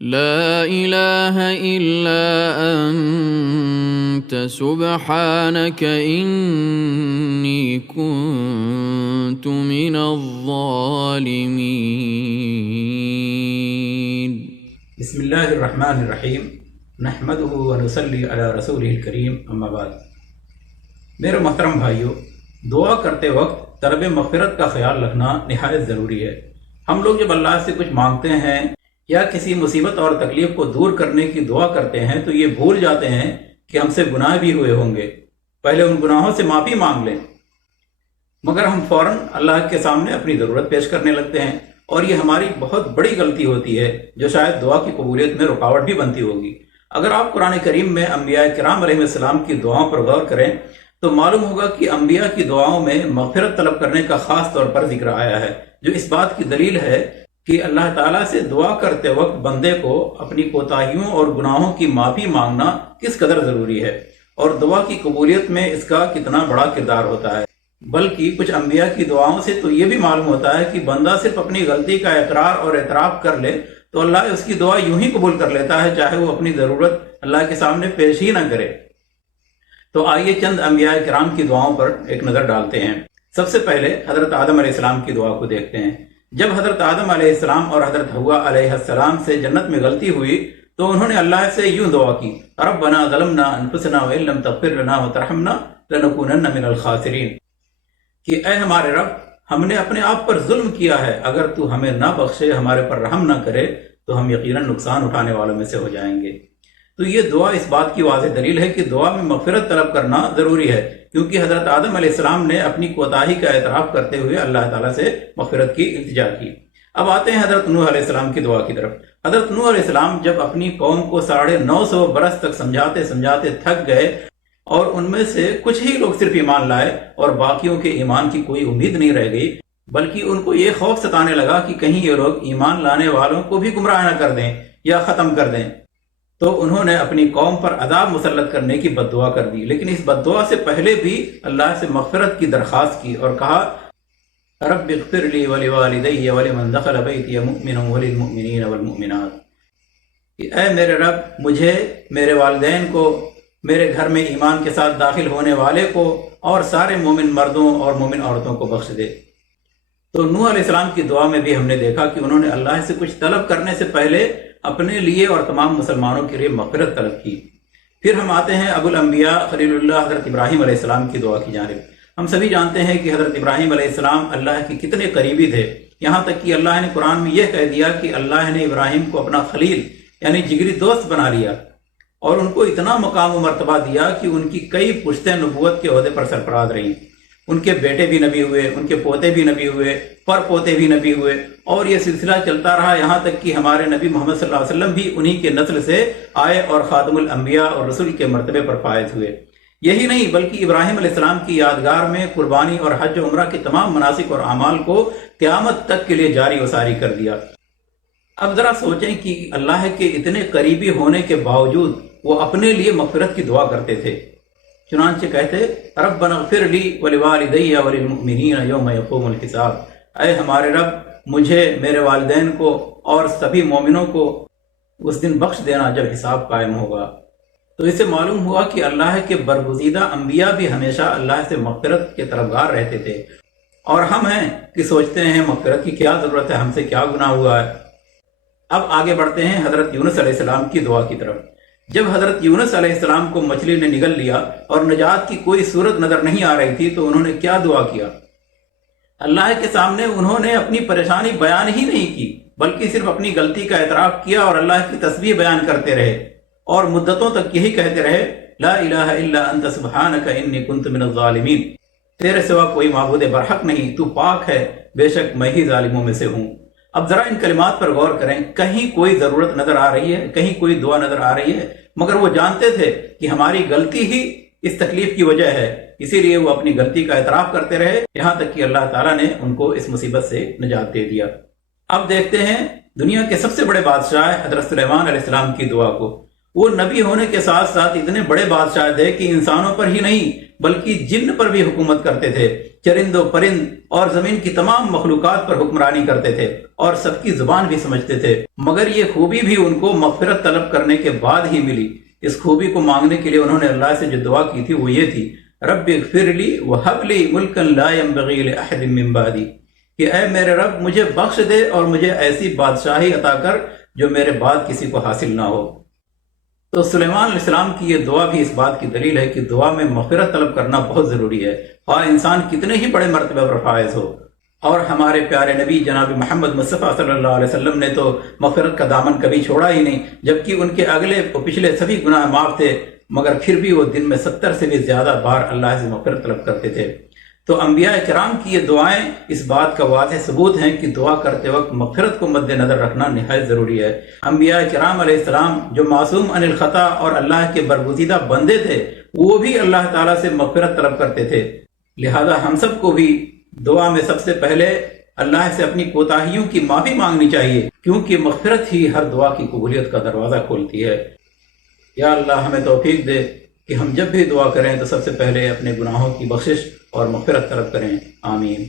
لا الہ الا انت سبحانک انی کنت من الظالمین۔ بسم اللہ الرحمن الرحیم، نحمدہ ونصلی علی رسولہ الکریم، اما بعد۔ میرے محترم بھائیوں، دعا کرتے وقت طلب مغفرت کا خیال رکھنا نہایت ضروری ہے۔ ہم لوگ جب اللہ سے کچھ مانگتے ہیں یا کسی مصیبت اور تکلیف کو دور کرنے کی دعا کرتے ہیں تو یہ بھول جاتے ہیں کہ ہم سے گناہ بھی ہوئے ہوں گے، پہلے ان گناہوں سے معافی مانگ لیں، مگر ہم فوراً اللہ کے سامنے اپنی ضرورت پیش کرنے لگتے ہیں، اور یہ ہماری بہت بڑی غلطی ہوتی ہے جو شاید دعا کی قبولیت میں رکاوٹ بھی بنتی ہوگی۔ اگر آپ قرآن کریم میں انبیاء کرام علیہ السلام کی دعاؤں پر غور کریں تو معلوم ہوگا کہ انبیاء کی دعاؤں میں مغفرت طلب کرنے کا خاص طور پر ذکر آیا ہے، جو اس بات کی دلیل ہے کہ اللہ تعالیٰ سے دعا کرتے وقت بندے کو اپنی کوتاہیوں اور گناہوں کی معافی مانگنا کس قدر ضروری ہے، اور دعا کی قبولیت میں اس کا کتنا بڑا کردار ہوتا ہے۔ بلکہ کچھ انبیاء کی دعاؤں سے تو یہ بھی معلوم ہوتا ہے کہ بندہ صرف اپنی غلطی کا اقرار اور اعتراف کر لے تو اللہ اس کی دعا یوں ہی قبول کر لیتا ہے، چاہے وہ اپنی ضرورت اللہ کے سامنے پیش ہی نہ کرے۔ تو آئیے چند انبیاء کرام کی دعاؤں پر ایک نظر ڈالتے ہیں۔ سب سے پہلے حضرت آدم علیہ السلام کی دعا کو دیکھتے ہیں۔ جب حضرت آدم علیہ السلام اور حضرت حوا علیہ السلام سے جنت میں غلطی ہوئی تو انہوں نے اللہ سے یوں دعا کی، ربنا ظلمنا انفسنا وان لم تغفر لنا وترحمنا لنکونن من الخاسرین، کہ اے ہمارے رب، ہم نے اپنے آپ پر ظلم کیا ہے، اگر تو ہمیں نہ بخشے، ہمارے پر رحم نہ کرے تو ہم یقیناً نقصان اٹھانے والوں میں سے ہو جائیں گے۔ تو یہ دعا اس بات کی واضح دلیل ہے کہ دعا میں مغفرت طلب کرنا ضروری ہے، کیونکہ حضرت آدم علیہ السلام نے اپنی کوتاہی کا اعتراف کرتے ہوئے اللہ تعالیٰ سے مغفرت کی التجا کی۔ اب آتے ہیں حضرت نوح علیہ السلام کی دعا کی طرف۔ حضرت نوح علیہ السلام جب اپنی قوم کو 950 برس تک سمجھاتے سمجھاتے تھک گئے اور ان میں سے کچھ ہی لوگ صرف ایمان لائے اور باقیوں کے ایمان کی کوئی امید نہیں رہ گئی، بلکہ ان کو یہ خوف ستانے لگا کہ کہیں یہ لوگ ایمان لانے والوں کو بھی گمراہ نہ کر دیں یا ختم کر دیں، تو انہوں نے اپنی قوم پر عذاب مسلط کرنے کی بد دعا کر دی۔ لیکن اس بد دعا سے پہلے بھی اللہ سے مغفرت کی درخواست کی اور کہا، رب اغفر لی ولوالدی ولمن دخل بیتی مؤمنا وللمؤمنین والمؤمنات، کہ اے میرے رب، مجھے، میرے والدین کو، میرے گھر میں ایمان کے ساتھ داخل ہونے والے کو اور سارے مومن مردوں اور مومن عورتوں کو بخش دے۔ تو نوح علیہ السلام کی دعا میں بھی ہم نے دیکھا کہ انہوں نے اللہ سے کچھ طلب کرنے سے پہلے اپنے لیے اور تمام مسلمانوں کے لیے مغفرت طلب کی۔ پھر ہم آتے ہیں ابو الانبیاء خلیل اللہ حضرت ابراہیم علیہ السلام کی دعا کی جانب۔ ہم سبھی جانتے ہیں کہ حضرت ابراہیم علیہ السلام اللہ کے کتنے قریبی تھے، یہاں تک کہ اللہ نے قرآن میں یہ کہہ دیا کہ اللہ نے ابراہیم کو اپنا خلیل یعنی جگری دوست بنا لیا، اور ان کو اتنا مقام و مرتبہ دیا کہ ان کی کئی پشتیں نبوت کے عہدے پر سرفراز رہیں۔ ان کے بیٹے بھی نبی ہوئے، ان کے پوتے بھی نبی ہوئے، پر پوتے بھی نبی ہوئے، اور یہ سلسلہ چلتا رہا یہاں تک کہ ہمارے نبی محمد صلی اللہ علیہ وسلم بھی انہی کے نسل سے آئے اور خاتم الانبیاء اور رسول کے مرتبے پر فائز ہوئے۔ یہی نہیں بلکہ ابراہیم علیہ السلام کی یادگار میں قربانی اور حج و عمرہ کے تمام مناسک اور اعمال کو قیامت تک کے لیے جاری و ساری کر دیا۔ اب ذرا سوچیں کہ اللہ کے اتنے قریبی ہونے کے باوجود وہ اپنے لیے مغفرت کی دعا کرتے تھے، چنانچہ کہتے، ربنا اغفر لی ولوالدی وللمؤمنین یوم یقوم الحساب، اے ہمارے رب، مجھے، میرے والدین کو اور سبھی مومنوں کو اس دن بخش دینا جب حساب قائم ہوگا۔ تو اس سے معلوم ہوا کہ اللہ کے برگزیدہ انبیاء بھی ہمیشہ اللہ سے مغفرت کے طلبگار رہتے تھے، اور ہم ہیں کہ سوچتے ہیں مغفرت کی کیا ضرورت ہے، ہم سے کیا گناہ ہوا ہے۔ اب آگے بڑھتے ہیں حضرت یونس علیہ السلام کی دعا کی طرف۔ جب حضرت یونس علیہ السلام کو مچھلی نے نگل لیا اور نجات کی کوئی صورت نظر نہیں آ رہی تھی تو انہوں نے کیا دعا کیا؟ اللہ کے سامنے انہوں نے اپنی پریشانی بیان ہی نہیں کی، بلکہ صرف اپنی غلطی کا اعتراف کیا اور اللہ کی تسبیح بیان کرتے رہے، اور مدتوں تک یہی کہتے رہے، لا الہ الا انت سبحانک انی کنت من الظالمین، تیرے سوا کوئی معبود برحق نہیں، تو پاک ہے، بے شک میں ہی ظالموں میں سے ہوں۔ اب ذرا ان کلمات پر غور کریں، کہیں کوئی ضرورت نظر آ رہی ہے، کہیں کوئی دعا نظر آ رہی ہے، مگر وہ جانتے تھے کہ ہماری غلطی ہی اس تکلیف کی وجہ ہے، اسی لیے وہ اپنی غلطی کا اعتراف کرتے رہے، یہاں تک کہ اللہ تعالیٰ نے ان کو اس مصیبت سے نجات دے دیا۔ اب دیکھتے ہیں دنیا کے سب سے بڑے بادشاہ حضرت سلیمان علیہ السلام کی دعا کو۔ وہ نبی ہونے کے ساتھ ساتھ اتنے بڑے بادشاہ تھے کہ انسانوں پر ہی نہیں بلکہ جن پر بھی حکومت کرتے تھے، چرند و پرند اور زمین کی تمام مخلوقات پر حکمرانی کرتے تھے اور سب کی زبان بھی سمجھتے تھے، مگر یہ خوبی بھی ان کو مغفرت طلب کرنے کے بعد ہی ملی۔ اس خوبی کو مانگنے کے لیے انہوں نے اللہ سے جو دعا کی تھی وہ یہ تھی، رب اغفر لی وہب لی ملکا لا ينبغی لأحد من بعدی، کہ اے میرے رب مجھے بخش دے اور مجھے ایسی بادشاہی عطا کر جو میرے بعد کسی کو حاصل نہ ہو۔ تو سلیمان علیہ السلام کی یہ دعا بھی اس بات کی دلیل ہے کہ دعا میں مغفرت طلب کرنا بہت ضروری ہے، خواہ انسان کتنے ہی بڑے مرتبہ پر فائز ہو۔ اور ہمارے پیارے نبی جناب محمد مصطفیٰ صلی اللہ علیہ وسلم نے تو مغفرت کا دامن کبھی چھوڑا ہی نہیں، جبکہ ان کے اگلے و پچھلے سبھی گناہ معاف تھے، مگر پھر بھی وہ دن میں 70 سے بھی زیادہ بار اللہ سے مغفرت طلب کرتے تھے۔ تو انبیاء کرام کی یہ دعائیں اس بات کا واضح ثبوت ہیں کہ دعا کرتے وقت مغفرت کو مد نظر رکھنا نہایت ضروری ہے۔ انبیاء کرام علیہ السلام جو معصوم عن الخطا اور اللہ کے برگزیدہ بندے تھے، وہ بھی اللہ تعالیٰ سے مغفرت طلب کرتے تھے، لہذا ہم سب کو بھی دعا میں سب سے پہلے اللہ سے اپنی کوتاہیوں کی معافی مانگنی چاہیے، کیونکہ مغفرت ہی ہر دعا کی قبولیت کا دروازہ کھولتی ہے۔ یا اللہ ہمیں توفیق دے کہ ہم جب بھی دعا کریں تو سب سے پہلے اپنے گناہوں کی بخشش اور مغفرت طلب کریں، آمین۔